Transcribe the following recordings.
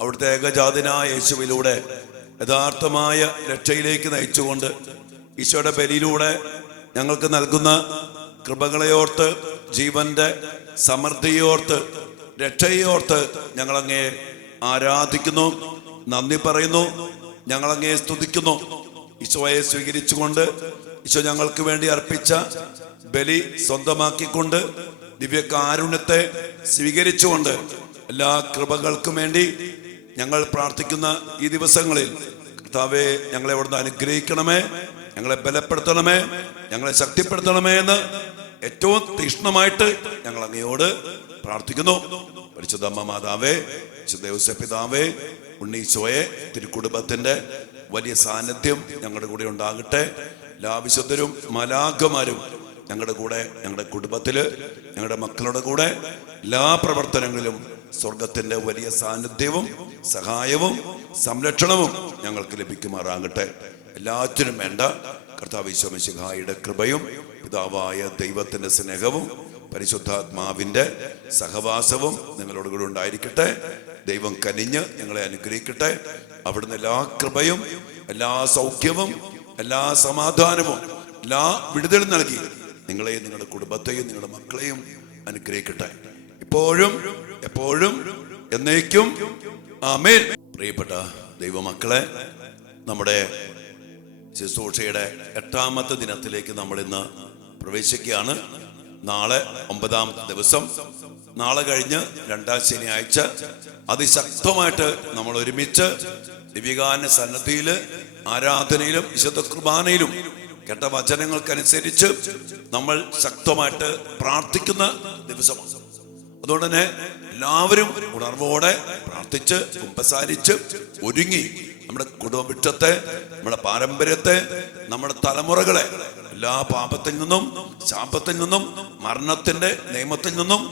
അവിടുത്തെ ഏകജാതനായ യേശുവിലൂടെ യഥാർത്ഥമായ രക്ഷയിലേക്ക് നയിച്ചുകൊണ്ട് ഈശോയുടെ ബലിയിലൂടെ ഞങ്ങൾക്ക് നൽകുന്ന കൃപകളെയോർത്ത്, ജീവന്റെ സമൃദ്ധിയോർത്ത്, രക്ഷയോർത്ത് ഞങ്ങളങ്ങേ ആരാധിക്കുന്നു, നന്ദി പറയുന്നു, ഞങ്ങളങ്ങേ സ്തുതിക്കുന്നു. ഈശോയെ സ്വീകരിച്ചുകൊണ്ട്, ഈശോ ഞങ്ങൾക്ക് വേണ്ടി അർപ്പിച്ച ബലി സ്വന്തമാക്കിക്കൊണ്ട്, ദിവ്യകാരുണ്യത്തെ സ്വീകരിച്ചുകൊണ്ട് എല്ലാ കൃപകൾക്കും വേണ്ടി ഞങ്ങൾ പ്രാർത്ഥിക്കുന്ന ഈ ദിവസങ്ങളിൽ കർത്താവേ, ഞങ്ങളെ അവിടുന്ന് അനുഗ്രഹിക്കണമേ, ഞങ്ങളെ ബലപ്പെടുത്തണമേ, ഞങ്ങളെ ശക്തിപ്പെടുത്തണമേ എന്ന് ഏറ്റവും തീക്ഷ്ണമായിട്ട് ഞങ്ങൾ അങ്ങയോട് പ്രാർത്ഥിക്കുന്നു. പരിശുദ്ധ അമ്മ മാതാവേ, വിശുദ്ധ ഔസേപ്പ് പിതാവേ, ഉണ്ണീശോയെ തിരുക്കുടുംബത്തിന്റെ വലിയ സാന്നിധ്യം ഞങ്ങളുടെ കൂടെ ഉണ്ടാകട്ടെ. എല്ലാ വിശുദ്ധരും മാലാഖമാരും ഞങ്ങളുടെ കൂടെ, ഞങ്ങളുടെ കുടുംബത്തില്, ഞങ്ങളുടെ മക്കളുടെ കൂടെ എല്ലാ പ്രവർത്തനങ്ങളിലും സ്വർഗത്തിന്റെ വലിയ സാന്നിധ്യവും സഹായവും സംരക്ഷണവും ഞങ്ങൾക്ക് ലഭിക്കുമാറാകട്ടെ. എല്ലാറ്റിനും വേണ്ട കർത്താവ് ഈശോ മിശിഹായുടെ കൃപയും പിതാവായ ദൈവത്തിന്റെ സ്നേഹവും പരിശുദ്ധാത്മാവിന്റെ സഹവാസവും നിങ്ങളോട് കൂടെ ഉണ്ടായിരിക്കട്ടെ. ദൈവം കനിഞ്ഞ് ഞങ്ങളെ അനുഗ്രഹിക്കട്ടെ. അവിടുന്ന് എല്ലാ കൃപയും, എല്ലാ സൗഖ്യവും, എല്ലാ സമാധാനവും, എല്ലാ വിടുതലും നൽകി നിങ്ങളെയും നിങ്ങളുടെ കുടുംബത്തെയും നിങ്ങളുടെ മക്കളെയും അനുഗ്രഹിക്കട്ടെ, ഇപ്പോഴും എപ്പോഴും എന്നേക്കും. ആമേൻ. പ്രിയപ്പെട്ട ദൈവമക്കളെ, നമ്മുടെ ശുശ്രൂഷയുടെ 8ാമത്തെ ദിനത്തിലേക്ക് നമ്മൾ ഇന്ന് പ്രവേശിക്കുകയാണ്. നാളെ 9ാമത്തെ ദിവസം. നാളെ കഴിഞ്ഞ് 2ാം ശനിയാഴ്ച അതിശക്തമായിട്ട് നമ്മൾ ഒരുമിച്ച് ദിവ്യകാരുണ്യ സന്നദ്ധിയില്, ആരാധനയിലും വിശുദ്ധ കുർബാനയിലും കേട്ട വചനങ്ങൾക്കനുസരിച്ച് നമ്മൾ ശക്തമായിട്ട് പ്രാർത്ഥിക്കുന്ന ദിവസമാണ്. അതുകൊണ്ട് തന്നെ എല്ലാവരും ഉണർവോടെ പ്രാർത്ഥിച്ച് കുമ്പസാരിച്ച് ഒരുങ്ങി നമ്മുടെ കുടുംബവൃക്ഷത്തെ, നമ്മുടെ പാരമ്പര്യത്തെ, നമ്മുടെ തലമുറകളെ എല്ലാ പാപത്തിൽ നിന്നും, ശാപത്തിൽ നിന്നും, മരണത്തിന്റെ നിയമത്തിൽ നിന്നും,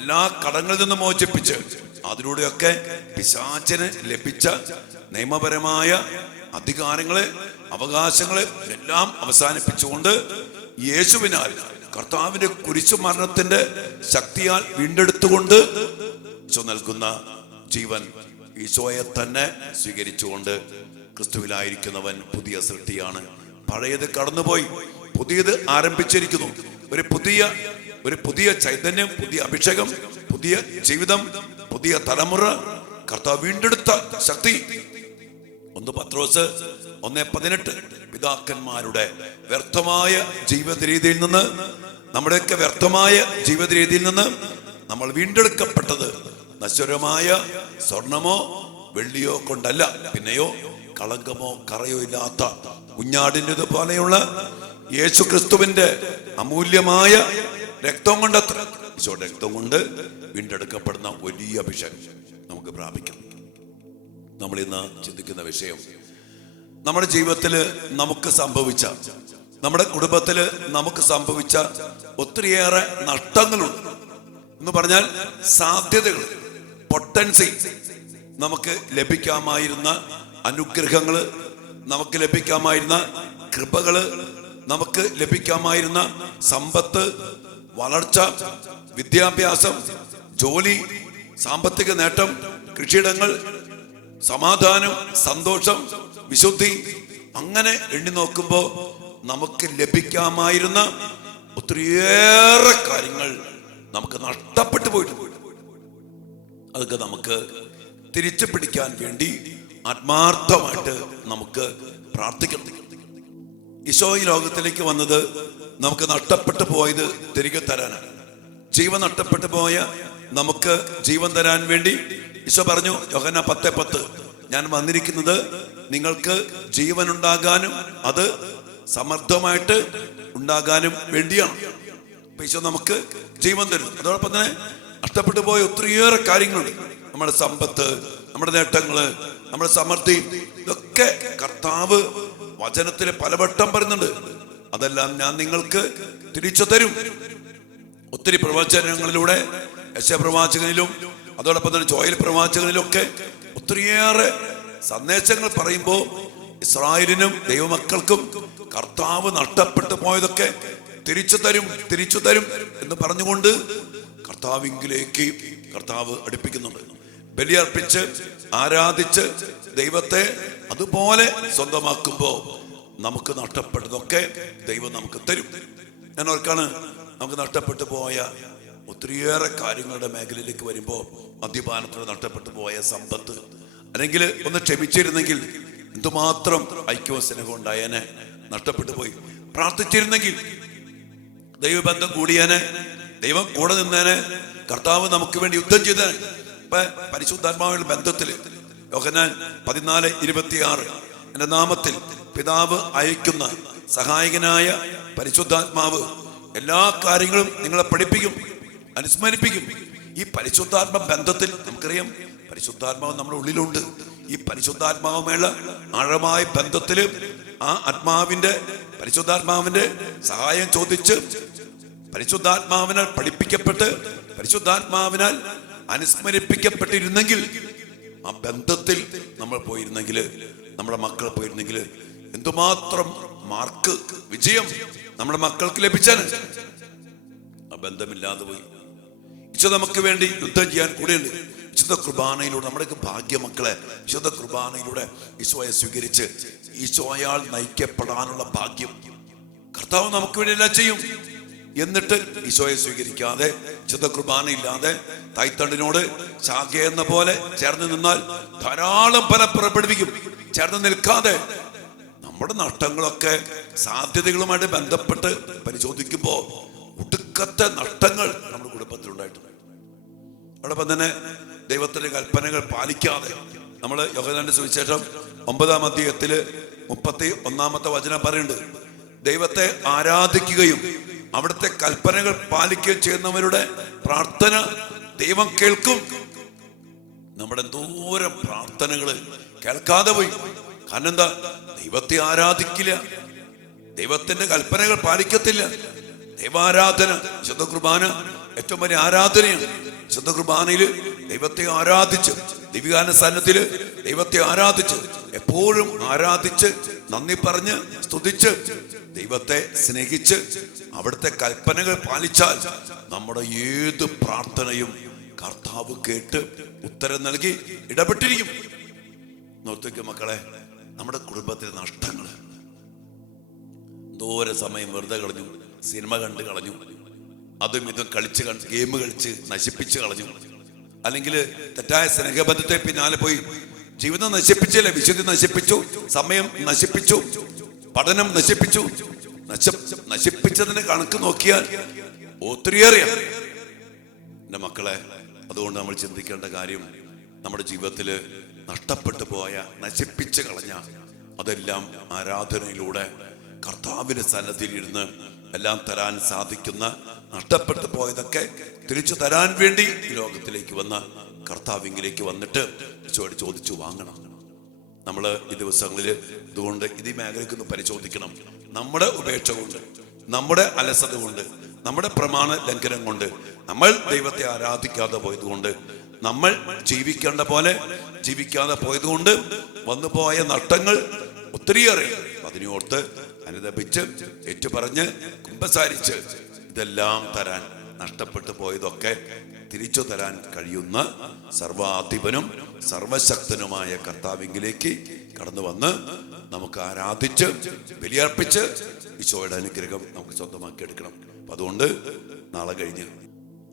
എല്ലാ കടങ്ങളിൽ നിന്നും മോചിപ്പിച്ച് അതിലൂടെയൊക്കെ പിശാചിന് ലഭിച്ച നിയമപരമായ അധികാരങ്ങളെ, അവകാശങ്ങളെ എല്ലാം അവസാനിപ്പിച്ചുകൊണ്ട് യേശുവിനാൽ, കർത്താവിന്റെ കുരിശു മരണത്തിന്റെ ശക്തിയാൽ വീണ്ടെടുത്തുകൊണ്ട് ഈശോ നൽകുന്ന ജീവൻ, ഈശോയെ തന്നെ സ്വീകരിച്ചുകൊണ്ട് ക്രിസ്തുവിലായിരിക്കുന്നവൻ പുതിയ സൃഷ്ടിയാണ്. പഴയത് കടന്നുപോയി, പുതിയത് ആരംഭിച്ചിരിക്കുന്നു. ഒരു പുതിയ ചൈതന്യം, പുതിയ അഭിഷേകം, പുതിയ ജീവിതം, പുതിയ തലമുറ, കർത്താവ് വീണ്ടെടുത്ത ശക്തി. 1 പത്രോസ് 1:18 പിതാക്കന്മാരുടെ വ്യർത്ഥമായ ജീവിത രീതിയിൽ നിന്ന്, നമ്മുടെയൊക്കെ വ്യർത്ഥമായ ജീവിത രീതിയിൽ നിന്ന് നമ്മൾ വീണ്ടെടുക്കപ്പെട്ടത് നശ്വരമായ സ്വർണമോ വെള്ളിയോ കൊണ്ടല്ല, പിന്നെയോ കളങ്കമോ കറയോ ഇല്ലാത്ത കുഞ്ഞാടിൻ്റെ പോലെയുള്ള യേശു ക്രിസ്തുവിന്റെ അമൂല്യമായ രക്തം കൊണ്ടത്ര. ഈശോയുടെ രക്തം കൊണ്ട് വീണ്ടെടുക്കപ്പെടുന്ന വലിയ അഭിഷേകം നമുക്ക് പ്രാപിക്കാം. നമ്മൾ ഇന്ന് ചിന്തിക്കുന്ന വിഷയം, നമ്മുടെ ജീവിതത്തില് നമുക്ക് സംഭവിച്ച, നമ്മുടെ കുടുംബത്തില് നമുക്ക് സംഭവിച്ച ഒത്തിരിയേറെ നഷ്ടങ്ങളുണ്ട് എന്ന് പറഞ്ഞാൽ സാധ്യതകൾ, പൊട്ടൻസി, നമുക്ക് ലഭിക്കാമായിരുന്ന അനുഗ്രഹങ്ങള്, നമുക്ക് ലഭിക്കാമായിരുന്ന കൃപകള്, നമുക്ക് ലഭിക്കാമായിരുന്ന സമ്പത്ത്, വളർച്ച, വിദ്യാഭ്യാസം, ജോലി, സാമ്പത്തിക നേട്ടം, കൃഷിയിടങ്ങൾ, സമാധാനം, സന്തോഷം, വിശുദ്ധി, അങ്ങനെ എണ്ണി നോക്കുമ്പോൾ നമുക്ക് ലഭിക്കാമായിരുന്ന ഒത്തിരിയേറെ കാര്യങ്ങൾ നമുക്ക് നഷ്ടപ്പെട്ടു പോയിട്ടുണ്ട്. അതൊക്കെ നമുക്ക് തിരിച്ചു പിടിക്കാൻ വേണ്ടി ആത്മാർത്ഥമായിട്ട് നമുക്ക് പ്രാർത്ഥിക്കണം. ഈശോ ഈ ലോകത്തിലേക്ക് വന്നത് നമുക്ക് നഷ്ടപ്പെട്ടു പോയത് തിരികെ തരാനാണ്. ജീവൻ നഷ്ടപ്പെട്ടു പോയ നമുക്ക് ജീവൻ തരാൻ വേണ്ടി ഈശോ പറഞ്ഞു, യോഹന്നാൻ 10:10, ഞാൻ വന്നിരിക്കുന്നത് നിങ്ങൾക്ക് ജീവൻ ഉണ്ടാകാനും അത് സമൃദ്ധമായിട്ട് ഉണ്ടാകാനും വേണ്ടിയാണ്. അപ്പൊ ഈശോ നമുക്ക് ജീവൻ തരും. അതോടൊപ്പം തന്നെ നഷ്ടപ്പെട്ടു പോയ ഒത്തിരിയേറെ കാര്യങ്ങളുണ്ട്. നമ്മുടെ സമ്പത്ത്, നമ്മുടെ നേട്ടങ്ങള്, നമ്മുടെ സമൃദ്ധി, ഇതൊക്കെ കർത്താവ് വചനത്തിൽ പലവട്ടം പറയുന്നുണ്ട്. അതെല്ലാം ഞാൻ നിങ്ങൾക്ക് തിരിച്ചു തരും. ഒത്തിരി പ്രവചനങ്ങളിലൂടെ, യെശയ്യാ പ്രവാചകനിലും അതോടൊപ്പം തന്നെ ജോയൽ പ്രവാചകനിലും ഒക്കെ ഒത്തിരിയേറെ സന്ദേശങ്ങൾ പറയുമ്പോൾ ഇസ്രായേലിനും ദൈവമക്കൾക്കും കർത്താവ് നഷ്ടപ്പെട്ടു പോയതൊക്കെ തിരിച്ചു തരും എന്ന് പറഞ്ഞുകൊണ്ട് കർത്താവിങ്കിലേക്ക് കർത്താവ് അടുപ്പിക്കുന്നുണ്ട്. ബലിയർപ്പിച്ച് ആരാധിച്ച് ദൈവത്തെ അതുപോലെ സ്വന്തമാക്കുമ്പോൾ നമുക്ക് നഷ്ടപ്പെട്ടതൊക്കെ ദൈവം നമുക്ക് തരും. ഞാൻ ഓർക്കാണ്, നമുക്ക് നഷ്ടപ്പെട്ടു പോയ ഒത്തിരിയേറെ കാര്യങ്ങളുടെ മേഖലയിലേക്ക് വരുമ്പോൾ മദ്യപാനത്തോടെ നഷ്ടപ്പെട്ടു പോയ സമ്പത്ത്, അല്ലെങ്കിൽ ഒന്ന് ക്ഷമിച്ചിരുന്നെങ്കിൽ എന്തുമാത്രം ഐക്യവും സ്നേഹവും ഉണ്ടായേനെ. നഷ്ടപ്പെട്ടു പോയി. പ്രാർത്ഥിച്ചിരുന്നെങ്കിൽ ദൈവബന്ധം കൂടിയേനെ, ദൈവം കൂടെ നിന്നേനെ, കർത്താവ് നമുക്ക് വേണ്ടി യുദ്ധം ചെയ്തേനെ. ഇപ്പൊ പരിശുദ്ധാത്മാവിന്റെ ബന്ധത്തിൽ യോഹന്നാൻ 14:26 എൻ്റെ നാമത്തിൽ പിതാവ് അയക്കുന്ന സഹായകനായ പരിശുദ്ധാത്മാവ് എല്ലാ കാര്യങ്ങളും നിങ്ങളെ പഠിപ്പിക്കും, അനുസ്മരിപ്പിക്കും. ഈ പരിശുദ്ധാത്മ ബന്ധത്തിൽ നമുക്കറിയാം, പരിശുദ്ധാത്മാവ് നമ്മുടെ ഉള്ളിലുണ്ട്. ഈ പരിശുദ്ധാത്മാവുമായുള്ള ആഴമായ ബന്ധത്തില് ആ പരിശുദ്ധാത്മാവിന്റെ സഹായം ചോദിച്ച്, പരിശുദ്ധാത്മാവിനാൽ പഠിപ്പിക്കപ്പെട്ട്, പരിശുദ്ധാത്മാവിനാൽ അനുസ്മരിപ്പിക്കപ്പെട്ടിരുന്നെങ്കിൽ, ആ ബന്ധത്തിൽ നമ്മൾ പോയിരുന്നെങ്കിൽ, നമ്മുടെ മക്കൾ പോയിരുന്നെങ്കിൽ എന്തുമാത്രം മാർക്ക്, വിജയം നമ്മുടെ മക്കൾക്ക് ലഭിച്ചാണ്. ആ ബന്ധമില്ലാതെ പോയി. ഈശോ നമുക്ക് വേണ്ടി യുദ്ധം ചെയ്യാൻ കൂടെയുണ്ട്. വിശുദ്ധ കുർബാനയിലൂടെ നമ്മുടെ ഭാഗ്യമക്കളെ വിശുദ്ധ കുർബാനയിലൂടെ ഈശോയെ സ്വീകരിച്ച് ഈശോയാൽ നയിക്കപ്പെടാനുള്ള ഭാഗ്യം കർത്താവ് നമുക്ക് വേണ്ടി എല്ലാം ചെയ്യും. എന്നിട്ട് ഈശോയെ സ്വീകരിക്കാതെ, വിശുദ്ധ കുർബാന ഇല്ലാതെ തൈത്തണ്ടിനോട് ശാഖ എന്ന പോലെ ചേർന്ന് നിന്നാൽ ധാരാളം ഫലം പുറപ്പെടുവിക്കും. ചേർന്ന് നിൽക്കാതെ നമ്മുടെ നഷ്ടങ്ങളൊക്കെ സാധ്യതകളുമായിട്ട് ബന്ധപ്പെട്ട് പരിശോധിക്കുമ്പോൾ ഒടുക്കത്തെ നഷ്ടങ്ങൾ നമ്മുടെ കുടുംബത്തിലുണ്ടായിട്ടുണ്ട്. അതോടൊപ്പം തന്നെ ദൈവത്തിന്റെ കൽപ്പനകൾ പാലിക്കാതെ, നമ്മൾ യോഹന്നാന്റെ സുവിശേഷം 9-ാം അധ്യായത്തില് 31-ാമത്തെ വചനം പറയുന്നുണ്ട്, ദൈവത്തെ ആരാധിക്കുകയും അവിടുത്തെ കൽപ്പനകൾ പാലിക്കുകയും ചെയ്യുന്നവരുടെ പ്രാർത്ഥന ദൈവം കേൾക്കും. നമ്മുടെ എന്തോരം പ്രാർത്ഥനകള് കേൾക്കാതെ പോയി. കാരണം എന്താ? ദൈവത്തെ ആരാധിക്കില്ല, ദൈവത്തിന്റെ കൽപ്പനകൾ പാലിക്കത്തില്ല. ദൈവാരാധന, വിശുദ്ധ കുർബാന ഏറ്റവും വലിയ ആരാധനയാണ്. വിശുദ്ധ കുർബാനയില് ദൈവത്തെ ആരാധിച്ച്, ദിവ്യകാന സന്നദ്ധിയില് ദൈവത്തെ ആരാധിച്ച്, എപ്പോഴും ആരാധിച്ച്, നന്ദി പറഞ്ഞ്, സ്തുതിച്ച്, ദൈവത്തെ സ്നേഹിച്ച്, അവിടുത്തെ കൽപ്പനകൾ പാലിച്ചാൽ നമ്മുടെ ഏത് പ്രാർത്ഥനയും കർത്താവ് കേട്ട് ഉത്തരം നൽകി ഇടപെട്ടിരിക്കും. നോർത്തേക്ക് മക്കളെ, നമ്മുടെ കുടുംബത്തിലെ നഷ്ടങ്ങൾ, എന്തോരം സമയം വെറുതെ കളഞ്ഞു, സിനിമ കണ്ട് കളഞ്ഞു, അതും ഇതും ഗെയിം കളിച്ച് നശിപ്പിച്ച് കളഞ്ഞു, അല്ലെങ്കിൽ തെറ്റായ സ്നേഹബന്ധത്തെ പിന്നാലെ പോയി ജീവിതം നശിപ്പിച്ചില്ല, വിശുദ്ധി നശിപ്പിച്ചു, സമയം നശിപ്പിച്ചു, പഠനം നശിപ്പിച്ചു. നശിപ്പിച്ചതിന്റെ കണക്ക് നോക്കിയാൽ ഒത്തിരിയേറെയാണ് എൻ്റെ മക്കളെ. അതുകൊണ്ട് നമ്മൾ ചിന്തിക്കേണ്ട കാര്യം, നമ്മുടെ ജീവിതത്തിൽ നഷ്ടപ്പെട്ടു പോയ, നശിപ്പിച്ച് കളഞ്ഞ അതെല്ലാം ആരാധനയിലൂടെ കർത്താവിന്റെ സന്നിധിയിൽ ഇരുന്ന് എല്ലാം തരാൻ സാധിക്കുന്ന, നഷ്ടപ്പെട്ടു പോയതൊക്കെ തിരിച്ചു തരാൻ വേണ്ടി ഈ ലോകത്തിലേക്ക് വന്ന കർത്താവിങ്കിലേക്ക് വന്നിട്ട് ഈശോയോട് ചോദിച്ചു വാങ്ങണം. നമ്മൾ ഈ ദിവസങ്ങളിൽ ഇതുകൊണ്ട് ഈ മേഖലയ്ക്ക് ഒന്ന് പരിശോധിക്കണം. നമ്മുടെ ഉപേക്ഷ കൊണ്ട്, നമ്മുടെ അലസത കൊണ്ട്, നമ്മുടെ പ്രമാണ ലംഘനം കൊണ്ട്, നമ്മൾ ദൈവത്തെ ആരാധിക്കാതെ പോയതുകൊണ്ട്, നമ്മൾ ജീവിക്കേണ്ട പോലെ ജീവിക്കാതെ പോയതുകൊണ്ട് വന്നുപോയ നഷ്ടങ്ങൾ ഒത്തിരിയേറെ. അതിനോർത്ത് അനുദപിച്ച്, ഏറ്റുപറഞ്ഞ്, കുമ്പസാരിച്ച് ഇതെല്ലാം തരാൻ, നഷ്ടപ്പെട്ടു പോയതൊക്കെ തിരിച്ചു തരാൻ കഴിയുന്ന സർവാധിപനും സർവശക്തനുമായ കർത്താവിങ്കിലേക്ക് കടന്നു വന്ന് നമുക്ക് ആരാധിച്ച് ബലിയർപ്പിച്ച് ഈശോയുടെ അനുഗ്രഹം നമുക്ക് സ്വന്തമാക്കി എടുക്കണം. അപ്പൊ അതുകൊണ്ട് നാളെ കഴിഞ്ഞ്,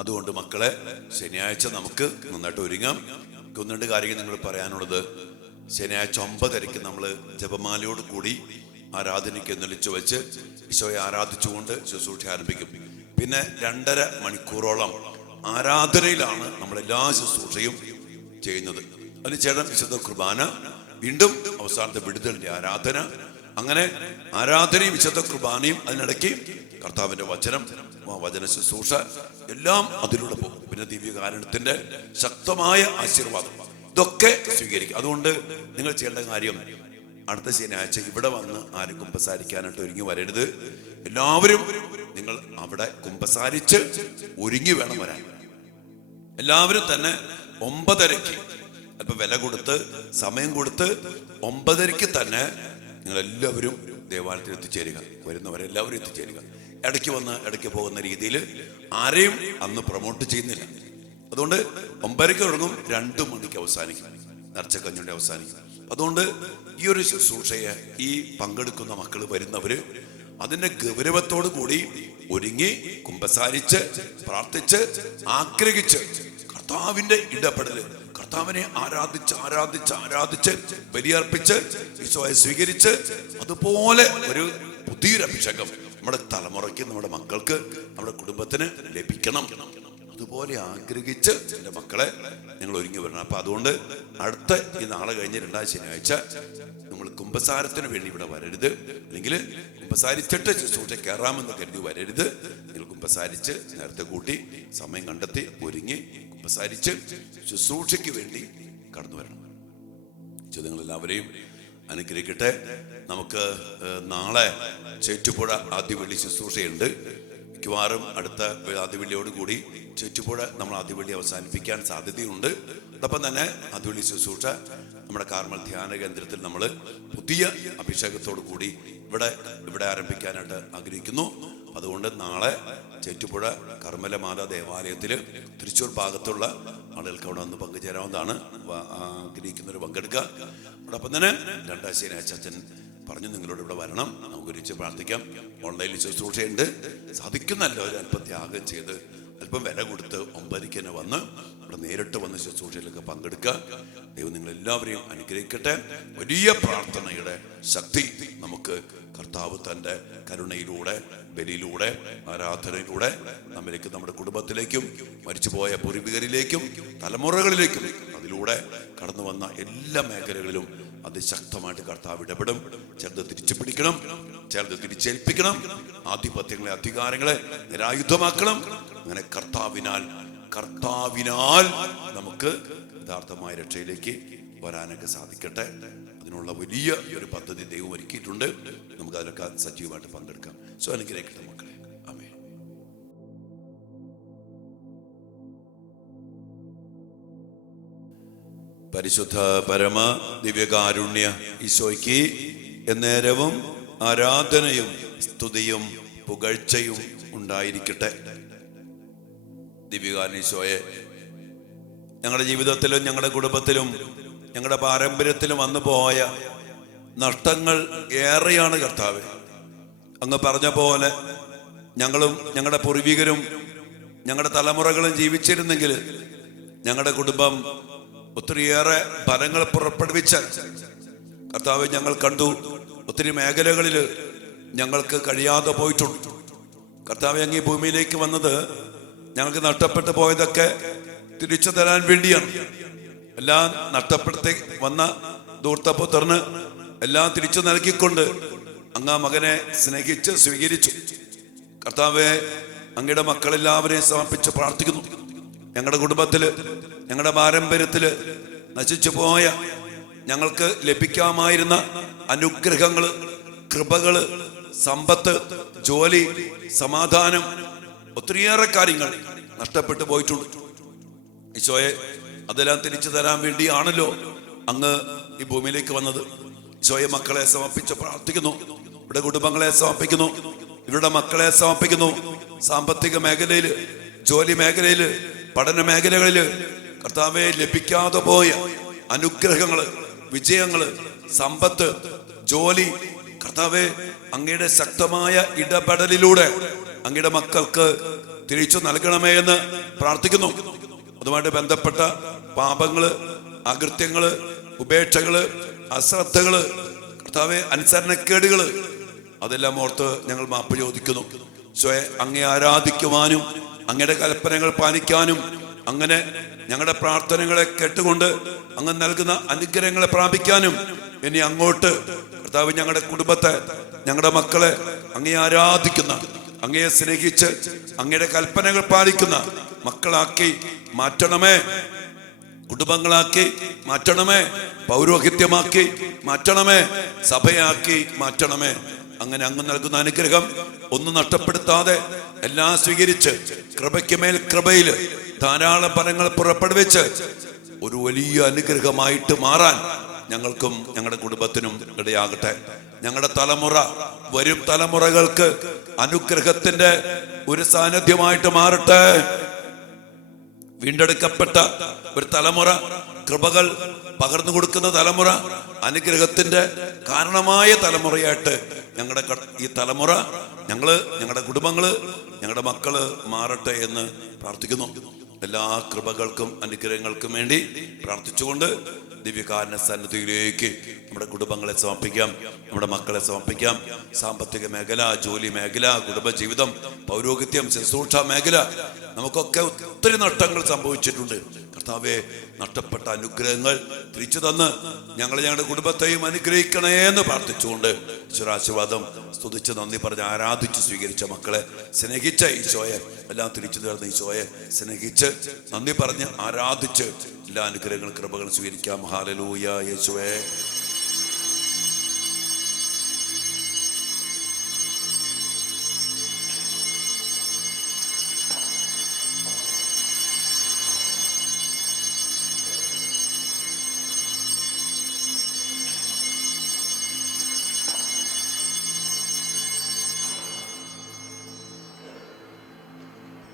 അതുകൊണ്ട് മക്കളെ, ശനിയാഴ്ച നമുക്ക് നന്നായിട്ട് ഒരുങ്ങാം. ഒന്നുണ്ട് കാര്യങ്ങൾ നിങ്ങൾ പറയാനുള്ളത്. ശനിയാഴ്ച 9:30 നമ്മൾ ജപമാലയോട് കൂടി ആരാധനയ്ക്ക് എന്നുവെച്ച് വെച്ച് ഈശോയെ ആരാധിച്ചുകൊണ്ട് ശുശ്രൂഷ ആരംഭിക്കും. പിന്നെ 2.5 മണിക്കൂറോളം ആരാധനയിലാണ് നമ്മളെല്ലാ ശുശ്രൂഷയും ചെയ്യുന്നത്. അതിനുശേഷം വിശുദ്ധ കുർബാന, വീണ്ടും അവസാനത്തെ വിടുതലിന്റെ ആരാധന. അങ്ങനെ ആരാധനയും വിശുദ്ധ കുർബാനയും, അതിനിടയ്ക്ക് കർത്താവിന്റെ വചനം, വചന ശുശ്രൂഷ, എല്ലാം അതിലൂടെ പോകും. പിന്നെ ദിവ്യകാരുണ്യത്തിന്റെ ശക്തമായ ആശീർവാദം, ഇതൊക്കെ സ്വീകരിക്കും. അതുകൊണ്ട് നിങ്ങൾ ചെയ്യേണ്ട കാര്യം, അടുത്ത ശനിയാഴ്ച ഇവിടെ വന്ന് ആരും കുമ്പസാരിക്കാനായിട്ട് ഒരുങ്ങി വരരുത്. എല്ലാവരും നിങ്ങൾ അവിടെ കുമ്പസാരിച്ച് ഒരുങ്ങി വേണം വരാൻ. എല്ലാവരും തന്നെ 9:30 അല്പം വില കൊടുത്ത്, സമയം കൊടുത്ത് 9:30 തന്നെ നിങ്ങളെല്ലാവരും ദേവാലയത്തിൽ എത്തിച്ചേരുക. വരുന്നവരെല്ലാവരും എത്തിച്ചേരുക. ഇടയ്ക്ക് വന്ന് ഇടയ്ക്ക് പോകുന്ന രീതിയിൽ ആരെയും അന്ന് പ്രൊമോട്ട് ചെയ്യുന്നില്ല. അതുകൊണ്ട് 9:30 തുടങ്ങും, 2 മണിക്ക് അവസാനിക്കും. നേർച്ച കഞ്ഞിയുടെ അവസാനിക്കും. അതുകൊണ്ട് ഈ ഒരു ശുശ്രൂഷയെ ഈ പങ്കെടുക്കുന്ന മക്കൾ വരുന്നവര് അതിന്റെ ഗൗരവത്തോടു കൂടി ഒരുങ്ങി കുമ്പസാരിച്ച് പ്രാർത്ഥിച്ച് ആഗ്രഹിച്ച് കർത്താവിന്റെ ഇടപെടല്, കർത്താവിനെ ആരാധിച്ച് ആരാധിച്ച് ആരാധിച്ച് ബലിയർപ്പിച്ച് ഈശോയെ സ്വീകരിച്ച് അതുപോലെ ഒരു പുതിയൊരു അഭിഷേകം നമ്മുടെ തലമുറയ്ക്ക്, നമ്മുടെ മക്കൾക്ക്, നമ്മുടെ കുടുംബത്തിന് ലഭിക്കണം. അതുപോലെ ആഗ്രഹിച്ച് എൻ്റെ മക്കളെ നിങ്ങൾ ഒരുങ്ങി വരണം. അപ്പൊ അതുകൊണ്ട് അടുത്ത ഈ നാളെ കഴിഞ്ഞ് 2ാം ശനിയാഴ്ച നിങ്ങൾ കുമ്പസാരത്തിന് വേണ്ടി ഇവിടെ വരരുത്, അല്ലെങ്കിൽ കുമ്പസാരിച്ചിട്ട് ശുശ്രൂഷ കയറാമെന്ന് കരുതി വരരുത്. നിങ്ങൾ കുമ്പസാരിച്ച് നേരത്തെ കൂട്ടി സമയം കണ്ടെത്തി ഒരുങ്ങി കുമ്പസാരിച്ച് ശുശ്രൂഷയ്ക്ക് വേണ്ടി കടന്നു വരണം. നിങ്ങളെല്ലാവരെയും അനുഗ്രഹിക്കട്ടെ. നമുക്ക് നാളെ ചേറ്റുപുഴ ആദ്യ വെള്ളി ശുശ്രൂഷയുണ്ട്. മിക്കവാറും അടുത്ത ആദ്യ വെള്ളിയോട് കൂടി ചേറ്റുപുഴ നമ്മൾ ആദ്യ വെള്ളി അവസാനിപ്പിക്കാൻ സാധ്യതയുണ്ട്. അതോടൊപ്പം തന്നെ ആദ്യ വെള്ളി ശുശ്രൂഷ നമ്മുടെ കാർമൽ ധ്യാന കേന്ദ്രത്തിൽ നമ്മൾ പുതിയ അഭിഷേകത്തോടു കൂടി ഇവിടെ ആരംഭിക്കാനായിട്ട് ആഗ്രഹിക്കുന്നു. അതുകൊണ്ട് നാളെ ചേറ്റുപുഴ കർമ്മലമാതാ ദേവാലയത്തിൽ തൃശ്ശൂർ ഭാഗത്തുള്ള ആളുകൾക്ക് അവിടെ വന്ന് പങ്കുചേരാവുന്നതാണ്. ആഗ്രഹിക്കുന്നവർ പങ്കെടുക്കുക. അതോടൊപ്പം തന്നെ 2ാം ശനിയാഴ്ച അച്ഛൻ പറഞ്ഞു നിങ്ങളോട് ഇവിടെ വരണം, നമുക്ക് ഒരുമിച്ച് പ്രാർത്ഥിക്കാം. ഓൺലൈനിൽ ശുശ്രൂഷയുണ്ട്. സാധിക്കുന്നല്ലോ ഒരു അല്പം ത്യാഗം ചെയ്ത് അല്പം വില കൊടുത്ത് 9:00 വന്ന് ഇവിടെ നേരിട്ട് വന്ന് ശുശ്രൂഷയിലൊക്കെ പങ്കെടുക്കുക. ദൈവം നിങ്ങളെല്ലാവരെയും അനുഗ്രഹിക്കട്ടെ. വലിയ പ്രാർത്ഥനയുടെ ശക്തി നമുക്ക് കർത്താവ് തൻ്റെ കരുണയിലൂടെ, ബലിയിലൂടെ, ആരാധനയിലൂടെ നമ്മിലേക്ക്, നമ്മുടെ കുടുംബത്തിലേക്കും മരിച്ചുപോയ പൂർവികരിലേക്കും തലമുറകളിലേക്കും അതിലൂടെ കടന്നു വന്ന എല്ലാ മേഖലകളിലും അതിശക്തമായിട്ട് കർത്താവ് ഇടപെടും. ചിലത് തിരിച്ചു പിടിക്കണം, ചിലത് തിരിച്ചേൽപ്പിക്കണം, ആധിപത്യങ്ങളെ, അധികാരങ്ങളെ നിരായുധമാക്കണം. അങ്ങനെ കർത്താവിനാൽ നമുക്ക് യഥാർത്ഥമായ രക്ഷയിലേക്ക് വരാനൊക്കെ സാധിക്കട്ടെ. അതിനുള്ള വലിയ ഒരു പദ്ധതി ദൈവം ഒരുക്കിയിട്ടുണ്ട്. നമുക്ക് അതിലൊക്കെ സജീവമായിട്ട് പങ്കെടുക്കാം. സോ അനുഗ്രഹിക്കട്ടെ മക്കളെ. ആമേൻ. പരിശുദ്ധ പരമ ദിവ്യകാരുണ്യ ഈശോയ്ക്ക് എന്നേരവും ആരാധനയും സ്തുതിയും പുകഴ്ചയും ഉണ്ടായിരിക്കട്ടെ. ദിവ്യകാരുണ്യ ഈശോയെ, ഞങ്ങളുടെ ജീവിതത്തിലും ഞങ്ങളുടെ കുടുംബത്തിലും ഞങ്ങളുടെ പാരമ്പര്യത്തിലും വന്നു പോയ നഷ്ടങ്ങൾ ഏറെയാണ് കർത്താവേ. അങ്ങ് പറഞ്ഞ പോലെ ഞങ്ങളും ഞങ്ങളുടെ പൂർവികരും ഞങ്ങളുടെ തലമുറകളും ജീവിച്ചിരുന്നെങ്കിൽ ഞങ്ങളുടെ കുടുംബം ഒത്തിരിയേറെ ഫലങ്ങൾ പുറപ്പെടുവിച്ച കർത്താവ് ഞങ്ങൾ കണ്ടു. ഒത്തിരി മേഖലകളിൽ ഞങ്ങൾക്ക് കഴിയാതെ പോയിട്ടുണ്ട്. കർത്താവ് അങ്ങ് ഈ ഭൂമിയിലേക്ക് വന്നത് ഞങ്ങൾക്ക് നഷ്ടപ്പെട്ടു പോയതൊക്കെ തിരിച്ചു തരാൻ വേണ്ടിയാണ്. എല്ലാം നഷ്ടപ്പെടുത്തി വന്ന ധൂർത്തപുത്രന് എല്ലാം തിരിച്ചു നൽകിക്കൊണ്ട് അങ്ങ് ആ മകനെ സ്നേഹിച്ച് സ്വീകരിച്ചു. കർത്താവെ, അങ്ങയുടെ മക്കളെല്ലാവരെയും സമർപ്പിച്ച് പ്രാർത്ഥിക്കുന്നു. ഞങ്ങളുടെ കുടുംബത്തില്, ഞങ്ങളുടെ പാരമ്പര്യത്തില് നശിച്ചു പോയ ഞങ്ങൾക്ക് ലഭിക്കാമായിരുന്ന അനുഗ്രഹങ്ങള്, കൃപകള്, സമ്പത്ത്, ജോലി, സമാധാനം, ഒത്തിരിയേറെ കാര്യങ്ങൾ നഷ്ടപ്പെട്ടു പോയിട്ടുണ്ട്. ഈശോയെ, അതെല്ലാം തിരിച്ചു തരാൻ വേണ്ടിയാണല്ലോ അങ്ങ് ഈ ഭൂമിയിലേക്ക് വന്നത്. ഈശോയെ, മക്കളെ സമർപ്പിച്ച് പ്രാർത്ഥിക്കുന്നു. ഇവിടെ കുടുംബങ്ങളെ സമർപ്പിക്കുന്നു, ഇവരുടെ മക്കളെ സമർപ്പിക്കുന്നു. സാമ്പത്തിക മേഖലയില്, ജോലി മേഖലയില്, പഠന മേഖലകളില് കർത്താവെ ലഭിക്കാതെ പോയ അനുഗ്രഹങ്ങള്, വിജയങ്ങള്, സമ്പത്ത്, ജോലി, കർത്താവെ അങ്ങയുടെ ശക്തമായ ഇടപെടലിലൂടെ അങ്ങയുടെ മക്കൾക്ക് തിരിച്ചു നൽകണമേ എന്ന് പ്രാർത്ഥിക്കുന്നു. അതുമായിട്ട് ബന്ധപ്പെട്ട പാപങ്ങള്, അകൃത്യങ്ങള്, ഉപേക്ഷകള്, അശ്രദ്ധകള്, കർത്താവെ അനുസരണക്കേടുകള്, അതെല്ലാം ഓർത്ത് ഞങ്ങൾ മാപ്പ് ചോദിക്കുന്നു. സ്വയം അങ്ങേ ആരാധിക്കുവാനും അങ്ങയുടെ കൽപ്പനകൾ പാലിക്കാനും അങ്ങനെ ഞങ്ങളുടെ പ്രാർത്ഥനകളെ കേട്ടുകൊണ്ട് അങ്ങ് നൽകുന്ന അനുഗ്രഹങ്ങളെ പ്രാപിക്കാനും ഇനി അങ്ങോട്ട് കർത്താവ് ഞങ്ങളുടെ കുടുംബത്തെ, ഞങ്ങളുടെ മക്കളെ അങ്ങേ ആരാധിക്കുന്ന, അങ്ങയെ സ്നേഹിച്ച് അങ്ങയുടെ കൽപ്പനകൾ പാലിക്കുന്ന മക്കളാക്കി മാറ്റണമേ, കുടുംബങ്ങളാക്കി മാറ്റണമേ, പൗരോഹിത്യമാക്കി മാറ്റണമേ, സഭയാക്കി മാറ്റണമേ. അങ്ങനെ അങ്ങ് നൽകുന്ന അനുഗ്രഹം ഒന്നും നഷ്ടപ്പെടുത്താതെ എല്ലാം സ്വീകരിച്ച് കൃപയ്ക്ക് മേൽ കൃപയില് ധാരാളം ഫലങ്ങൾ പുറപ്പെടുവിച്ച് ഒരു വലിയ അനുഗ്രഹമായിട്ട് മാറാൻ ഞങ്ങൾക്കും ഞങ്ങളുടെ കുടുംബത്തിനും ഇടയാകട്ടെ. ഞങ്ങളുടെ തലമുറ, വരും തലമുറകൾക്ക് അനുഗ്രഹത്തിന്റെ ഒരു സാന്നിധ്യമായിട്ട് മാറട്ടെ. വീണ്ടെടുക്കപ്പെട്ട ഒരു തലമുറ, കൃപകൾ പകർന്നു കൊടുക്കുന്ന തലമുറ അനുഗ്രഹത്തിന്റെ കാരണമായ തലമുറയായിട്ട് ഈ തലമുറ ഞങ്ങളുടെ കുടുംബങ്ങള്, ഞങ്ങളുടെ മക്കള് മാറട്ടെ എന്ന് പ്രാർത്ഥിക്കുന്നു. എല്ലാ കൃപകൾക്കും അനുഗ്രഹങ്ങൾക്കും വേണ്ടി പ്രാർത്ഥിച്ചുകൊണ്ട് ദിവ്യകാരുണ്യ സന്നിധിയിലേക്ക് നമ്മുടെ കുടുംബങ്ങളെ സമർപ്പിക്കാം, നമ്മുടെ മക്കളെ സമർപ്പിക്കാം. സാമ്പത്തിക മേഖല, ജോലി മേഖല, കുടുംബജീവിതം, പൗരോഹിത്യം, ശുശ്രൂഷ മേഖല, നമുക്കൊക്കെ ഒത്തിരി നഷ്ടങ്ങൾ സംഭവിച്ചിട്ടുണ്ട്. കർത്താവേ, നഷ്ടപ്പെട്ട അനുഗ്രഹങ്ങൾ തിരിച്ചു തന്ന് ഞങ്ങളുടെ കുടുംബത്തെയും അനുഗ്രഹിക്കണേ എന്ന് പ്രാർത്ഥിച്ചുകൊണ്ട് ഈശ്വരാശീർവാദം സ്തുതിച്ച് നന്ദി പറഞ്ഞ് ആരാധിച്ച് സ്വീകരിച്ച മക്കളെ, സ്നേഹിച്ച ഈശോയെ, എല്ലാം തിരിച്ചു തരുന്ന ഈശോയെ സ്നേഹിച്ച് നന്ദി പറഞ്ഞ് ആരാധിച്ച് എല്ലാ അനുഗ്രഹങ്ങളും കൃപകളും സ്വീകരിക്കാം. ഹല്ലേലൂയ യേശുവേ.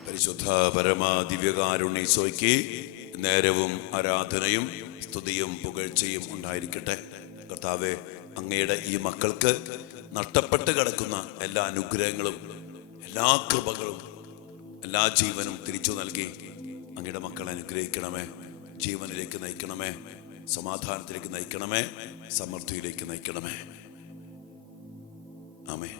പരിശുദ്ധ പരമ ദിവ്യകാരുണ്യ ഈശോയ്ക്ക് നേരവും ആരാധനയും സ്തുതിയും പുകഴ്ചയും ഉണ്ടായിരിക്കട്ടെ. കർത്താവേ, അങ്ങയുടെ ഈ മക്കൾക്ക് നഷ്ടപ്പെട്ട് കിടക്കുന്ന എല്ലാ അനുഗ്രഹങ്ങളും, എല്ലാ കൃപകളും, എല്ലാ ജീവനും തിരിച്ചു നൽകി അങ്ങയുടെ മക്കളെ അനുഗ്രഹിക്കണമേ. ജീവനിലേക്ക് നയിക്കണമേ, സമാധാനത്തിലേക്ക് നയിക്കണമേ, സമൃദ്ധിയിലേക്ക് നയിക്കണമേ. ആമേൻ.